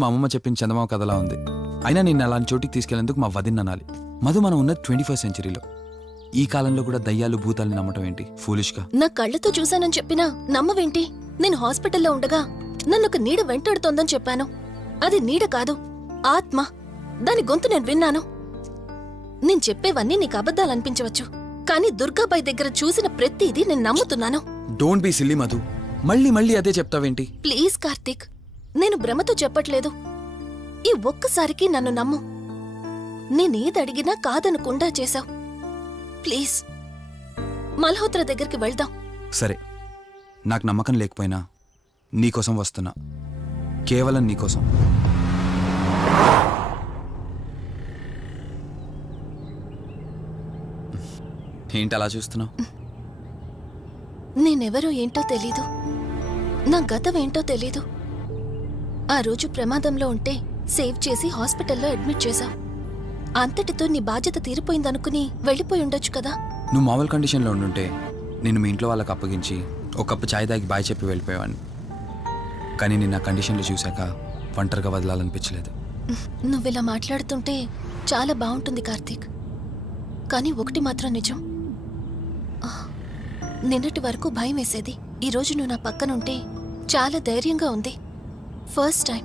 మా అమ్మమ్మ చెప్పిన చందమామ కథలా ఉంది. అయినా నిన్ను అలాంటి చోటికి తీసుకెళ్లేందుకు మా వదిన అనాలి. మధు, మనం ఉన్నది 21st సెంచరీలో. ఈ కాలంలో కూడా దయ్యాలు భూతాల్ని నమ్మటం ఏంటి ఫూలిష్గా? నా కళ్ళతో చూశానని చెప్పినా నమ్మవేంటి? నేను హాస్పిటల్లో ఉండగా నన్ను ఒక నీడ వెంటాడుతోందని చెప్పాను. అది నీడ కాదు, ఆత్మ. దాని గొంతు నేను విన్నాను. నేను చెప్పేవన్నీ నీకు అబద్ధాలనిపించవచ్చు, కానీ దుర్గాబాయ్ దగ్గర చూసిన ప్రతిదీ నేను నమ్ముతున్నాను. డోంట్ బీ సిల్లీ మధు, మళ్ళీ మళ్ళీ అదే చెప్తావేంటి? ప్లీజ్ కార్తీక్, నేను భ్రమతో చెప్పట్లేదు. ఈ ఒక్కసారికి నన్ను నమ్ము. నేనేదడిగినా కాదనకుండా చేశావు. ప్లీజ్, మల్హోత్రా దగ్గరికి వెళ్దాం. సరే, నాకు నమ్మకం లేకపోయినా నీకోసం వస్తున్నా, కేవలం నీకోసం. ఏంటి అలా చూస్తున్నావు? నేనెవరో ఏంటో తెలీదు, నా గతం ఏంటో తెలీదు. ఆ రోజు ప్రమాదంలో ఉంటే సేవ్ చేసి హాస్పిటల్లో అడ్మిట్ చేశావు. అంతటితో నీ బాధ్యత తీరిపోయిందనుకుని వెళ్ళిపోయి ఉండొచ్చు కదా. నువ్వు మామూలు కండిషన్లో ఉండుంటే నేను మీ ఇంట్లో వాళ్ళకి అప్పగించి ఒక కప్పు ఛాయ్ తాగి బాయ్ చెప్పి వెళ్ళిపోయేవాడిని. కానీ నేను నా కండిషన్లో చూశాక ఒంటరిగా వదలాలనిపించలేదు. నువ్విలా మాట్లాడుతుంటే చాలా బాగుంటుంది కార్తీక్, కానీ ఒకటి మాత్రం నిజం. నిన్నటి వరకు భయం వేసేది. ఈరోజు నువ్వు నా పక్కనుంటే చాలా ధైర్యంగా ఉంది. ఫస్ట్ టైం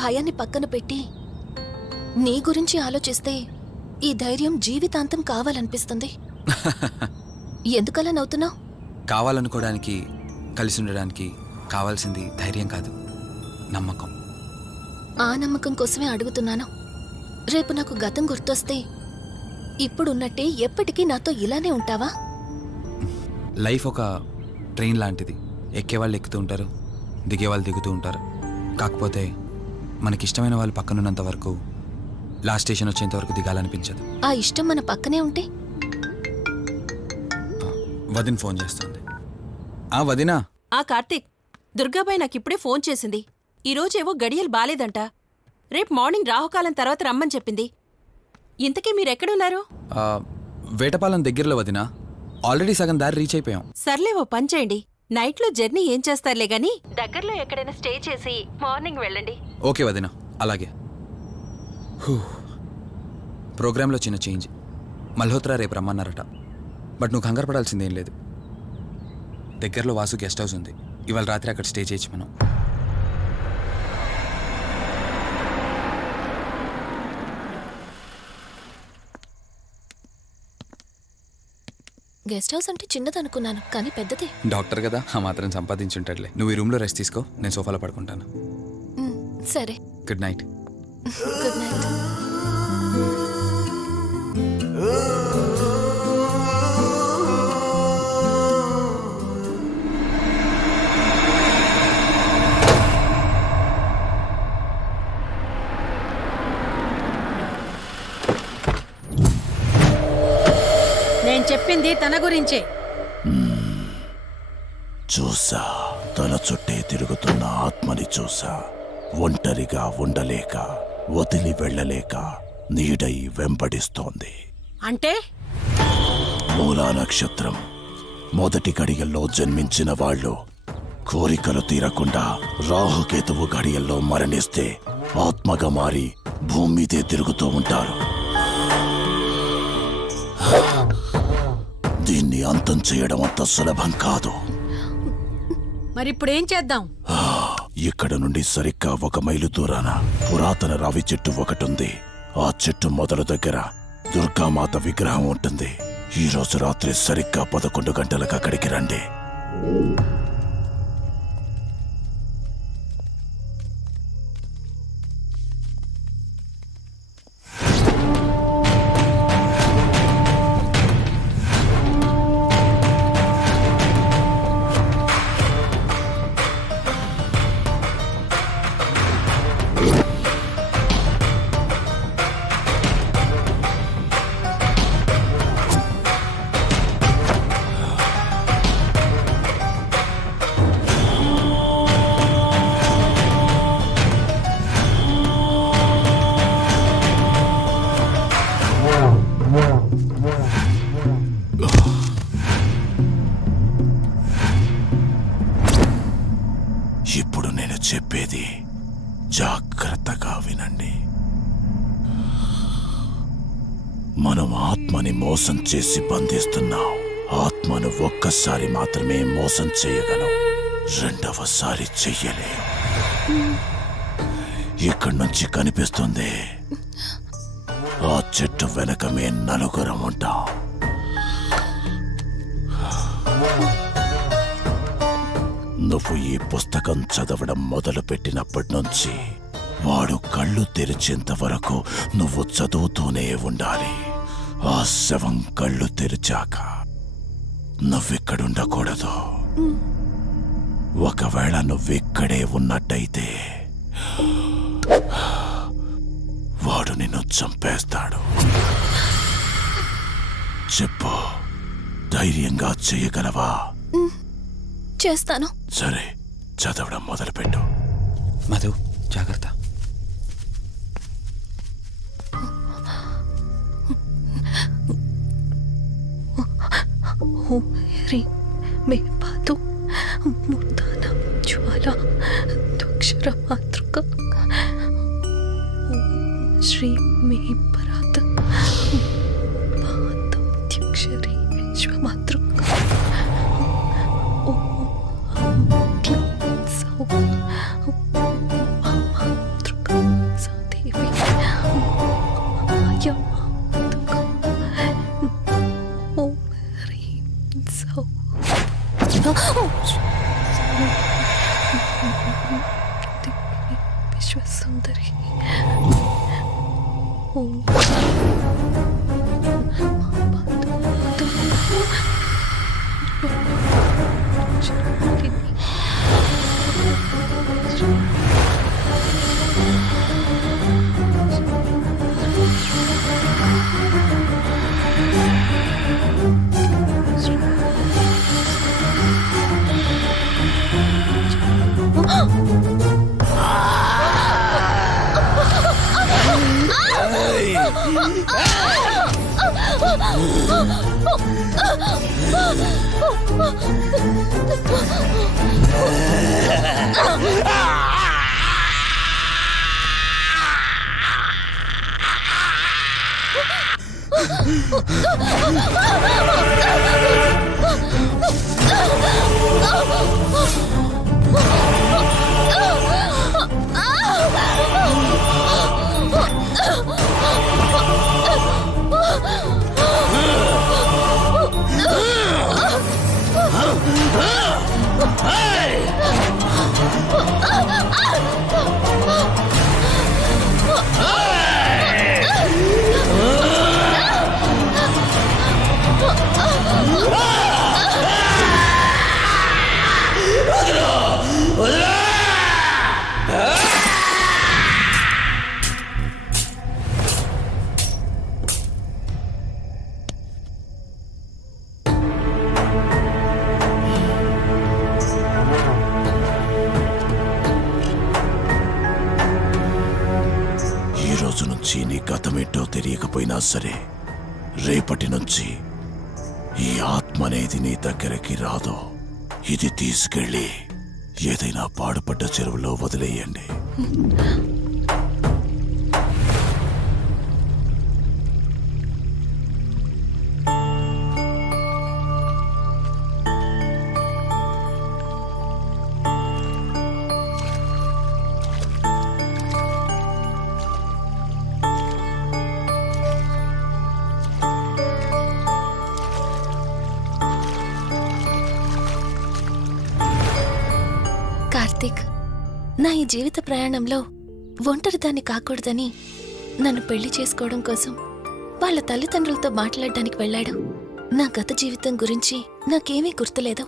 భయాన్ని పక్కన పెట్టి నీ గురించి ఆలోచిస్తే ఈ ధైర్యం జీవితాంతం కావాలనిపిస్తుంది. ఎందుకలా నవ్వుతున్నావు? కావాలనుకోవడానికి, కలిసి ఉండడానికి కావాల్సింది ధైర్యం కాదు, నమ్మకం. ఆ నమ్మకం కోసమే అడుగుతున్నాను. రేపు నాకు గతం గుర్తొస్తే ఇప్పుడున్నట్టే ఎప్పటికీ నాతో ఇలానే ఉంటావా? లైఫ్ ఒక ట్రైన్ లాంటిది. ఎక్కేవాళ్ళు ఎక్కుతూ ఉంటారు, దిగేవాళ్ళు దిగుతూ ఉంటారు. కాకపోతే మనకిష్టమైన వాళ్ళు పక్కనున్నంత వరకు, లాస్ట్ స్టేషన్ వచ్చేంత వరకు దిగాలనిపించదు. ఆ ఇష్టం మన పక్కనే ఉంటే? వదిన ఫోన్ చేస్తుంది. వదినా. కార్తీక్, దుర్గాబాయ్ నాకిప్పుడే ఫోన్ చేసింది. ఈరోజేవో గడియలు బాలేదంట. రేపు మార్నింగ్ రాహుకాలం తర్వాత రమ్మని చెప్పింది. ఇంతకీ మీరెక్కడున్నారు? వేటపాలెం దగ్గరలో వదినా. ఆల్రెడీ సగం దారి రీచ్ అయిపోయాం. సర్లే, ఓ పని చేయండి. నైట్లో జర్నీ ఏం చేస్తారులే గాని దగ్గరలో ఎక్కడైనా స్టే చేసి మార్నింగ్ వెళ్ళండి. ఓకే వదినా, అలాగే. ప్రోగ్రాంలో చిన్న చేంజ్. మల్హోత్రా రేపు రమ్మన్నారట. బట్ నువ్వు కంగారు పడాల్సిందేం లేదు. దగ్గరలో వాసు గెస్ట్ హౌస్ ఉంది. ఇవాళ రాత్రి అక్కడ స్టే చేయొచ్చు మనం. గెస్ట్ హౌస్ అంటే చిన్నదనుకున్నాను, కానీ పెద్దదే. డాక్టర్ కదా, ఆ మాత్రం సంపాదించుంటాడులే. నువ్వు ఈ రూమ్లో రెస్ట్ తీసుకో, నేను సోఫాలో పడుకుంటాను. సరే, గుడ్ నైట్. Good night. నేను చెప్పింది తన గురించే. చూసా, తన చుట్టే తిరుగుతున్న ఆత్మని చూసా. ఒంటరిగా ఉండలేక, వదిలి వెళ్ళలేక నీడై వెంబడిస్తోంది. అంటే మూలా నక్షత్రం మొదటి గడియల్లో జన్మించిన వాళ్ళు కోరికలు తీరకుండా రాహుకేతువు గడియల్లో మరణిస్తే ఆత్మగా మారి భూమి మీదే తిరుగుతూ ఉంటారు. దీన్ని అంతం చేయడం అంత సులభం కాదు. మరిప్పుడేం చేద్దాం? ఇక్కడ నుండి సరిగ్గా 1 మైలు దూరాన పురాతన రావి చెట్టు ఒకటుంది. ఆ చెట్టు మొదలు దగ్గర దుర్గామాత విగ్రహం ఉంటుంది. ఈ రోజు రాత్రి సరిగ్గా 11 గంటలకు అక్కడికి రండి. చెప్పేది జాగ్రత్త. జాగ్రత్తగా వినండి. మనం ఆత్మని మోసం చేసి బంధిస్తున్నాం. ఆత్మను ఒక్కసారి మాత్రమే మోసం చేయగలం, రెండవసారి చెయ్యలేం. ఇక్కడి నుంచి కనిపిస్తుంది, ఆ చెట్టు వెనకమే నలుగురం ఉంటాం. నువ్వు ఈ పుస్తకం చదవడం మొదలుపెట్టినప్పటి నుంచి వాడు కళ్ళు తెరిచేంత వరకు నువ్వు చదువుతూనే ఉండాలి. ఆ శవం కళ్ళు తెరిచాక నువ్విక్కడుండకూడదు. ఒకవేళ నువ్విక్కడే ఉన్నట్టయితే వాడు నిన్ను చంపేస్తాడు. చెప్పు, ధైర్యంగా చేయగలవా? చేస్తాను. సరే, చదవడం మొదలుపెట్టు. మధు జాగ్రత్త. ఓం హ్రీం మే పాతు మూర్ధాన జ్వాల దుక్షర మాతృక. ఓం శ్రీం మే పరాత పాతం త్యక్షరీ విశ్వమాతృక. ఓం క్లీం సౌ మాతృక సాదేవి మాయామాతృక. ఓం హ్రీం సౌ విశ్వసుందరి. ఓం నీ గతమేంటో తెలియకపోయినా సరే, రేపటి నుంచి ఈ ఆత్మ అనేది నీ దగ్గరికి రాదు. ఇది తీసుకెళ్ళి ఏదైనా పాడుపడ్డ చెరువులో వదిలేయండి. కార్తీక్, నా ఈ జీవిత ప్రయాణంలో ఒంటరిదాన్ని కాకూడదని నన్ను పెళ్లి చేసుకోవడం కోసం వాళ్ళ తల్లిదండ్రులతో మాట్లాడడానికి వెళ్ళాడు. నా గత జీవితం గురించి నాకేమీ గుర్తులేదు,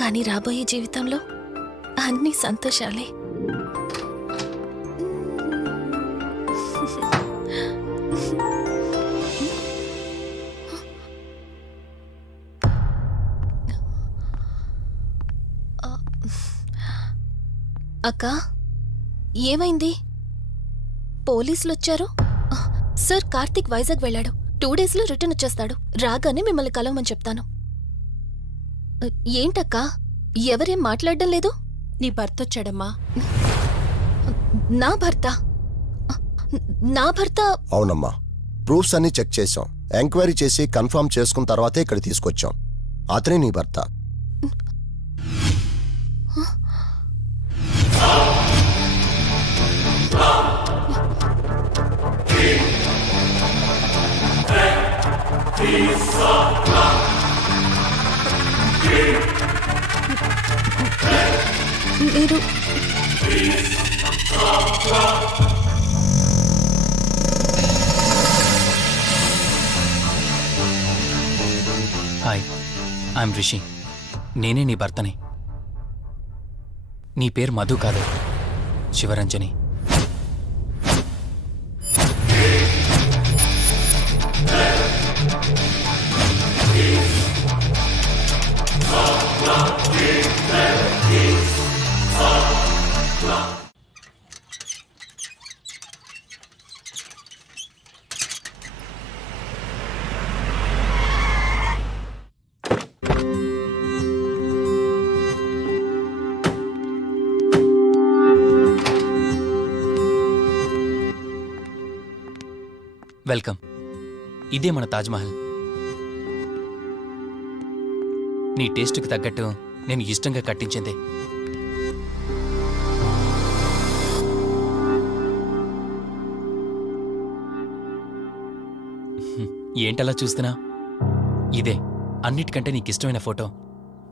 కానీ రాబోయే జీవితంలో అన్ని సంతోషాలే. అక్కా, ఏమైంది? పోలీసులొచ్చారు. సార్, కార్తీక్ వైజాగ్ వెళ్ళాడు. 2 డేస్లో రిటర్న్ వచ్చేస్తాడు. రాగానే మిమ్మల్ని కలవమని చెప్తాను. ఏంటక్కా, ఎవరేం మాట్లాడడం లేదు? నీ భర్తొచ్చాడమ్మా. నా భర్త? నా భర్త అవునమ్మా, ప్రూఫ్స్ అన్ని చెక్ చేశాం. ఎంక్వైరీ చేసి కన్ఫర్మ్ చేసుకున్న తర్వాతే ఇక్కడ తీసుకొచ్చాం. అతనే నీ భర్త. మీరు హాయ్, ఐఎమ్ రిషి. నేనే నీ భర్తని. నీ పేరు మధు కాదు, శివరంజని. వెల్కమ్. ఇదే మన తాజ్మహల్. నీ టేస్ట్కి తగ్గట్టు నేను ఇష్టంగా కట్టించింది. ఏంటలా చూస్తున్నా? ఇదే అన్నిటికంటే నీకిష్టమైన ఫోటో.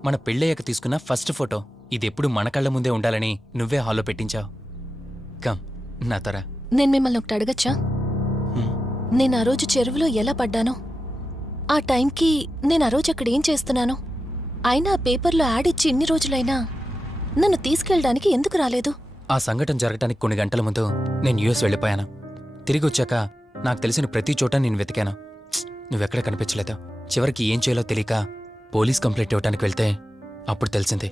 మన పెళ్ళయ్యాక తీసుకున్న ఫస్ట్ ఫోటో. ఇదెప్పుడు మన కళ్ళ ముందే ఉండాలని నువ్వే హాల్లో పెట్టించావు. కమ్ నా తర. నేను మిమ్మల్ని ఒకటి అడగచ్చా? నేను ఆ రోజు చెరువులో ఎలా పడ్డానో, ఆ టైంకి నేను ఆ రోజు అక్కడ ఏం చేస్తున్నాను, అయినా ఆ పేపర్లో యాడ్ ఇచ్చి ఇన్ని రోజులైనా నన్ను తీసుకెళ్ళడానికి ఎందుకు రాలేదు? ఆ సంఘటన జరగటానికి కొన్ని గంటల ముందు నేను యుఎస్ వెళ్ళిపోయాను. తిరిగి వచ్చాక నాకు తెలిసిన ప్రతి చోట నేను వెతికాను. నువ్వెక్కడ కనిపించలేదు. చివరికి ఏం చేయాలో తెలియక పోలీస్ కంప్లైంట్ ఇవ్వడానికి వెళ్తే అప్పుడు తెలిసింది